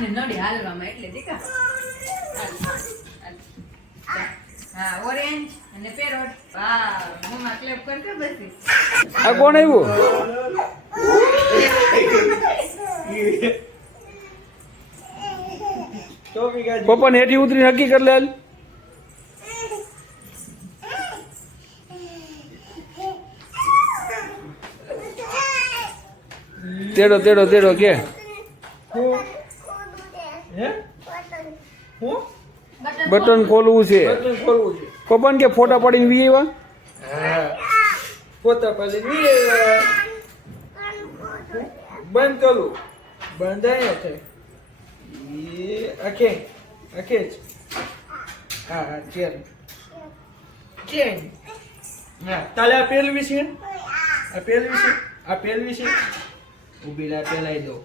ને નડી હાલવામાં એટલે દીકા હા ઓરેન્જ અને પેરોટ વાહ મોમાં ક્લેપ કરજો બસી આ કોણ આવ્યું પપ્પા ને હેઠી ઉતરી નક્કી કરી લે તેડો તેડો તેડો કે બટન ખોલવું છે પપ્પા કે ફોટા પાડીને વી આવ્યા ફોટા પાડીને વી આવ્યા બંધ કરું બંધ અહીંયા છે આખે આખે જ હા હા ચેન ચેન હા તાલે આ પેલવી છે આ પેલવી છે આ પેલવી છે ઊભી લા પેલાઈ દો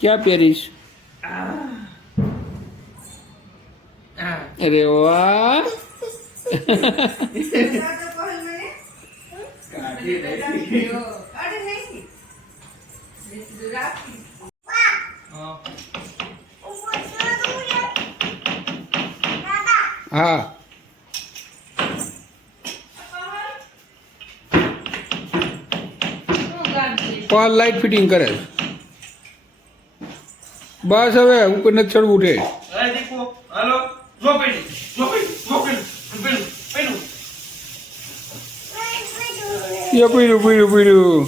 ક્યાં પહેરીશ અરે વાહ હા પાલ લાઈટ ફિટિંગ કરે બસ હવે ઉપર નથી ચડવું ઉઠે હાલો જો પેલી પેલું પીડું પીડું પીડું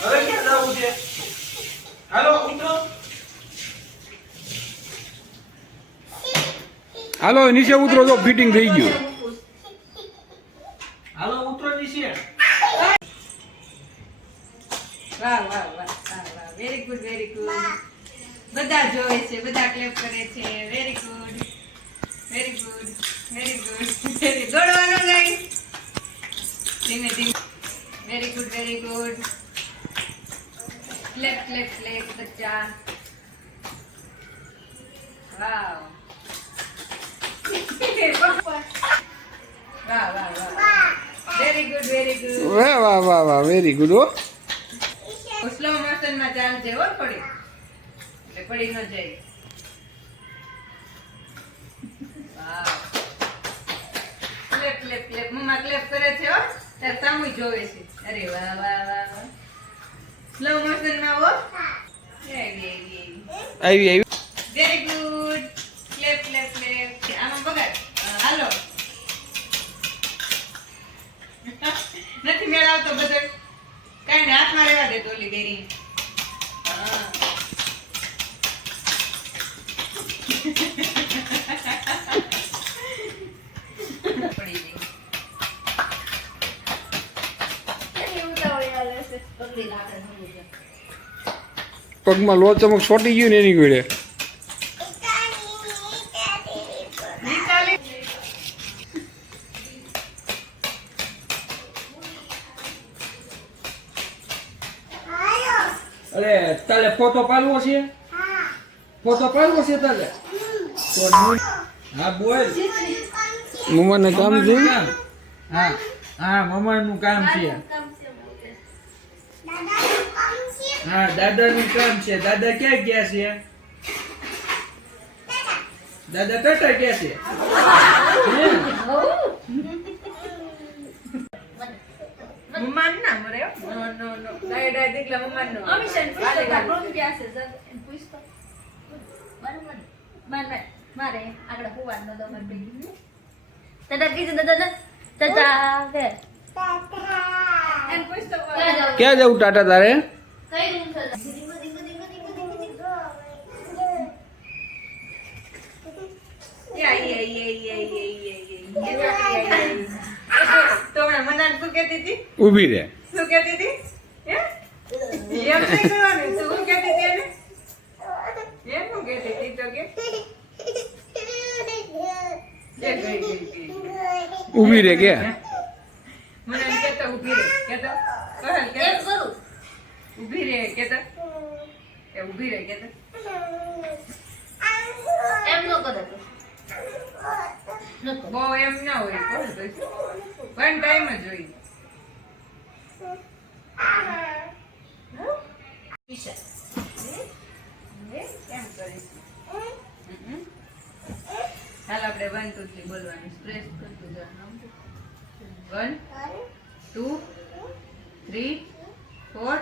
હવે ક્યાં જવું છે હાલો ઉતરો હાલો નીચે ઉતરો તો ફિટિંગ થઈ ગયું હાલો ઉતરો નીચે વાહ વાહ વાહ વાહ વેરી ગુડ બધા જોવે છે બધા ક્લેપ કરે છે very good very good very good દોડવાનું નહીં ધીમે ધીમે very good clap clap clap બચ્ચા વાહ વાહ વાહ વાહ વેરી ગુડ વાહ વાહ વાહ વાહ વેરી ગુડ હો સ્લો મોશન માં ચાલજે હો થોડી એટલે પડી ન જાય વાહ ક્લેપ ક્લેપ ક્લેપ મમ્મા ક્લેપ કરે છે હો તાર સામુ જોવે છે અરે વાહ વાહ વાહ વાહ સ્લો મોશન માં હો આવી very good clap clap clap આમાં બગાડ હાલો નથી મેળવતો બધો કઈ ને હાથમાં રહેવા દે તો ઓલી બેરી પડી ગઈ પગમાં લો ચમક છોટી ગયું ને એની ગોળે અરે તાલે ફોટો પાડવો છે ફોટો પાડવો છે તાલે તો હા બોલ મમ્માને કામ છે હા હા મમ્માનું કામ છે હા દાદાનું કામ છે દાદા ક્યાં ગયા છે દાદા ટાટા ગયા છે મમ્મા ના મરે નો નો નો ડાય ડાય દીકલા મમ્મા નો અમિશન પૂછતો પ્રોબ્લેમ ક્યાં છે સર પૂછતો બરાબર મારે આગળ હોવા નો દમર બેગી દાદા કીધું દાદા કે એમ પૂછતો ક્યાં જવું ટાટા તારે કઈ રૂમ છે તો મનાન શું કહેતી હતી ઊભી રહે શું કહેતી હતી એમ નહીં કરવાનું શું કહેતી હતી એને એમ શું કહેતી હતી તો કે ઊભી રહે કે મને કેતો ઊભી રહે કેતો કહલ કે કરું ઊભી રહે કેતો એ ઊભી રહી કે તો એમ ન કરે તો. બહુ એમ ના હોય પણ ટાઈમ જ જોઈએ. કેમ કરીશું? હાલ આપણે 1 2 3 બોલવાનું. સ્ટ્રેસ કરતું જવાનું. 1 2 3 4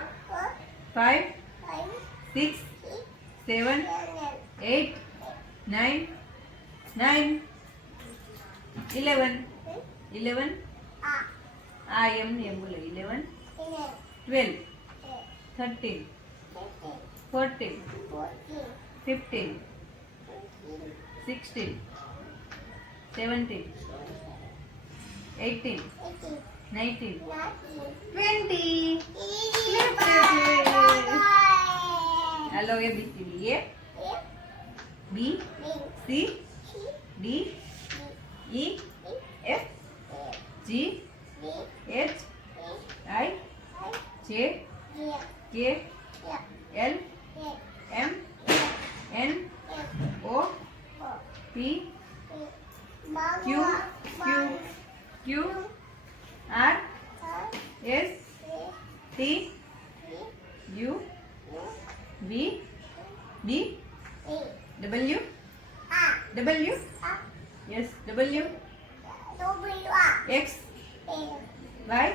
5 6 7 8 9 9 11 11 આ એમ ને એમ બોલે 11 12 13 14 15 16 17 18 19 20 हेलो ये BCD A B C D E F G H I J K L M N O P Q Q Q R S T U V D W W yes W X Y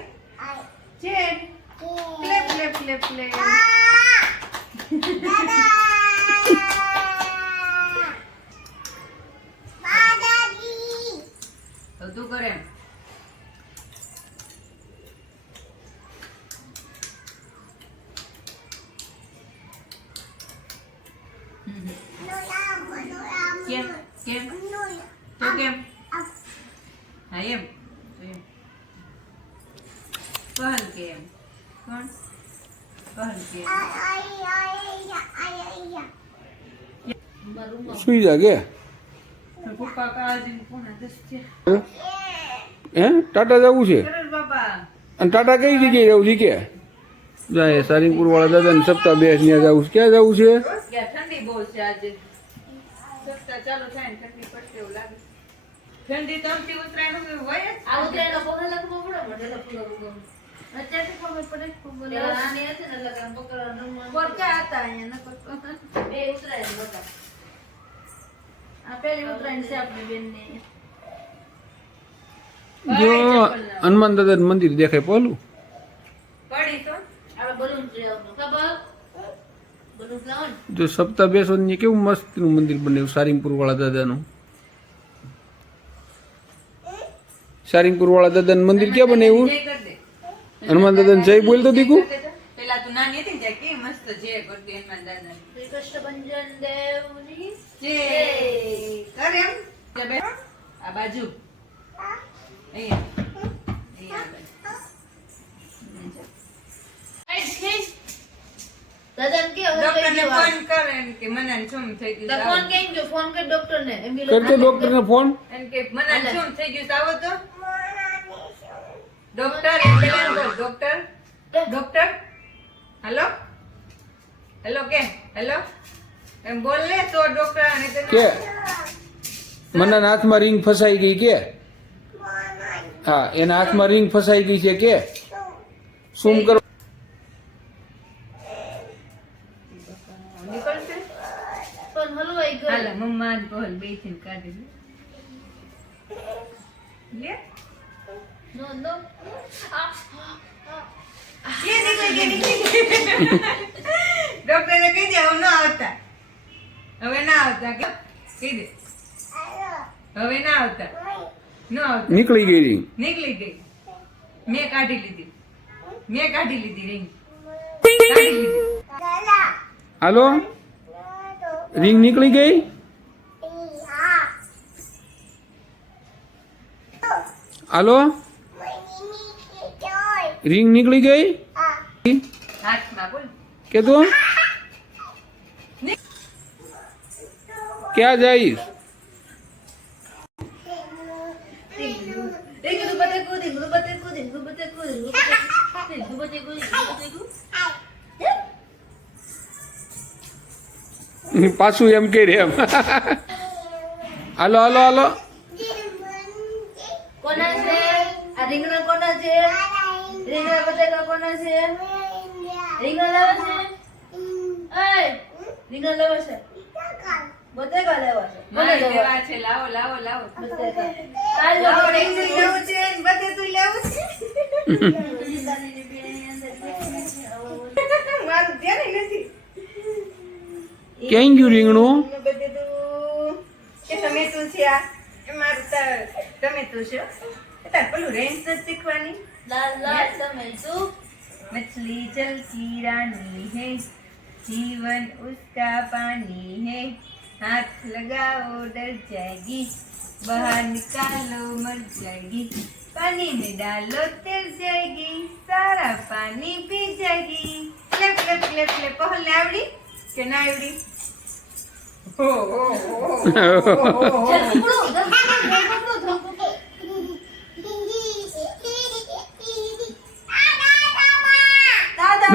Z clap clap clap clap તો તું કરે એમ. કેમ કેમ તો કેમ હા એમ તો એમ કહલ કેમ કોણ કહલ કેમ સુઈ જા કે પપ્પા કાળજી કોણ દસ છે હે ટાટા જવું છે કરે બાબા અને ટાટા કઈ જગ્યાએ જવું છે કે જાય સારીંગપુર વાળા દાદા ને સપ્તાહ બે ત્યાં જવું છે ક્યાં જવું છે ક્યાં ઠંડી બહુ છે આજે સપ્તાહ ચાલુ થાય ને ઠંડી પડશે એવું લાગે ઠંડી તો અમથી ઉતરાયણ હોય જ. આ ઉતરાયણનો પગાર લખવો પડે, મને લખવું લખવું. અત્યારથી ખબર પડે કે પેલા નાની હતી ને એટલે આમ પકડવાનું રમવાનું. પોરકા હતા અહીંયા નકર તો. બે ઉતરાયણ હતા. આ પહેલી ઉતરાયણ છે આપણી બેનની. જો હનુમાન દાદા નું મંદિર દેખાય પેલું પડી તો આપણે બલૂન લાવવાનું. ખબર? બલૂન લાવો ને. જો સપ્તાહ બેસો ને કેવું મસ્ત નું મંદિર બન્યું સારીંગપુર વાળા દાદાનું. સારીંગપુર વાળા દાદાનું મંદિર ક્યાં બનાવ્યું? જય કર દે. હનુમાન દાદાને જય બોલતો દીકુ. પેલા તું નાની હતી ને ત્યાં કેવી મસ્ત જય કરતી હનુમાન દાદાને. શ્રી કૃષ્ણભંજન દેવની જય કર એમ કે બે આ બાજુ અહીંયા અહીંયા દાદાને કે હવે ડોક્ટર કઈ ને દેવા. ફોન કર એમ કે મને શું થઈ તો ગયું ફોન છે કેમ ગયો? ફોન કર ડોક્ટરને. કરતો ડોક્ટર ને ફોન. એમ કે મને શું થઈ ગયું છે આવો તો ડોક્ટર એમ્બ્યુલન્સ બોલ ડોક્ટર ડોક્ટર હેલો હેલો કે હેલો એમ બોલ લે તો ડોક્ટર અને કે મને હાથમાં રિંગ ફસાઈ ગઈ કે હા એના હાથમાં રિંગ ફસાઈ ગઈ છે કે શું કરો નીકળશે પણ હલવાઈ ગયો. હાલે મમ્મા જ બોલ બે થી કાઢી લે નો નો. કે નીકળી ગઈ ડોક્ટર ને કહી દે હવે ના આવતા હવે ના આવતા કે કહી દે હવે ના આવતા ન આવતા નીકળી ગઈ રિંગ. નીકળી ગઈ મેં કાઢી લીધી રિંગ કાઢી લીધી હાલો રિંગ નીકળી ગઈ. હાલો રિંગ નીકળી ગઈ હાથમાં બોલ કે તું ક્યાં જઈશ? પાછું એમ કે રે એમ હાલો હાલો હાલો કોના છે આ રીંગણા કોના છે રીંગણા બટેકા કોના છે રીંગણા લેવા છે એય રીંગણા લેવા છે બટેકા લેવા છે મને લેવા છે લાવો લાવો લાવો બટેકા લાવો રીંગણ લેવું છે ને બટેટું લેવું છે મારું ધ્યાન નથી ક્યાં ગયું રીંગણું બટેટું કે ટમેટું છે આ એ મારું ટમેટું છે તાર પેલું રેન્જ નથી શીખવાની લાલ લાલ ટમેટું मछली जल की रानी है जीवन उसका पानी है हाथ लगाओ डर जाएगी बाहर निकालो मर जाएगी पानी में डालो तर जाएगी सारा पानी पी जाएगी क्लेप क्लेप क्लेप क्लेप पहले आवड़ी के ना आवड़ी हो हो ધરપકડો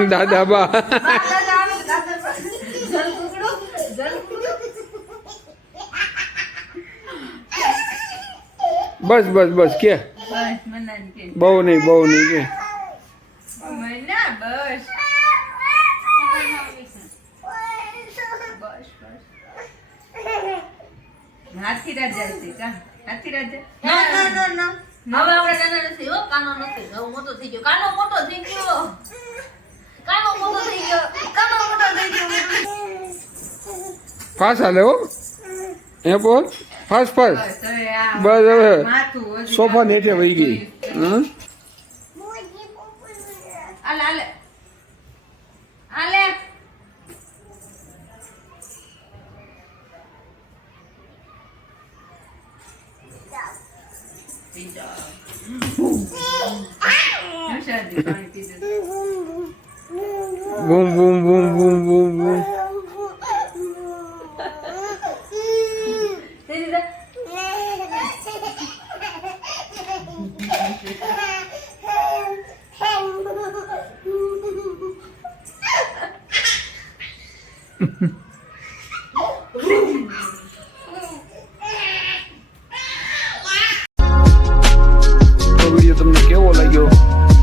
દાદા બા બસ બસ બસ કે बस मना के બહુ નહીં કે मना बस बस बस हाथी राजा છે કા હાથી રાજા ના ના ના ના હવે આપણે નાના નથી હો કાનો નથી હવે મોટો થઈ ગયો કાનો મોટો થઈ ગયો કાનો મોટો થઈ ગયો ફાસ હાલે હો એ બોલ ફાસ ફાસ બસ હવે આ બસ હવે માથું હજી સોફા નીચે વહી ગઈ હં? આલે આલે આલે નિશાંતી પાણી પીધું. બૂમ બૂમ બૂમ બૂમ બૂમ બૂમ તો વિડીયો તમને કેવો લાગ્યો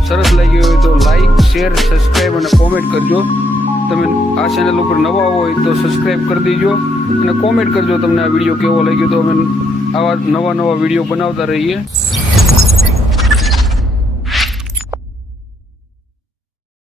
સરસ લાગ્યો હોય તો લાઈક શેર સબસ્ક્રાઈબ અને કોમેન્ટ કરજો તમે આ ચેનલ ઉપર નવા હોય તો સબસ્ક્રાઈબ કરી દેજો અને કોમેન્ટ કરજો તમને આ વિડીયો કેવો લાગ્યો તો અમે આવા નવા વિડીયો બનાવતા રહીએ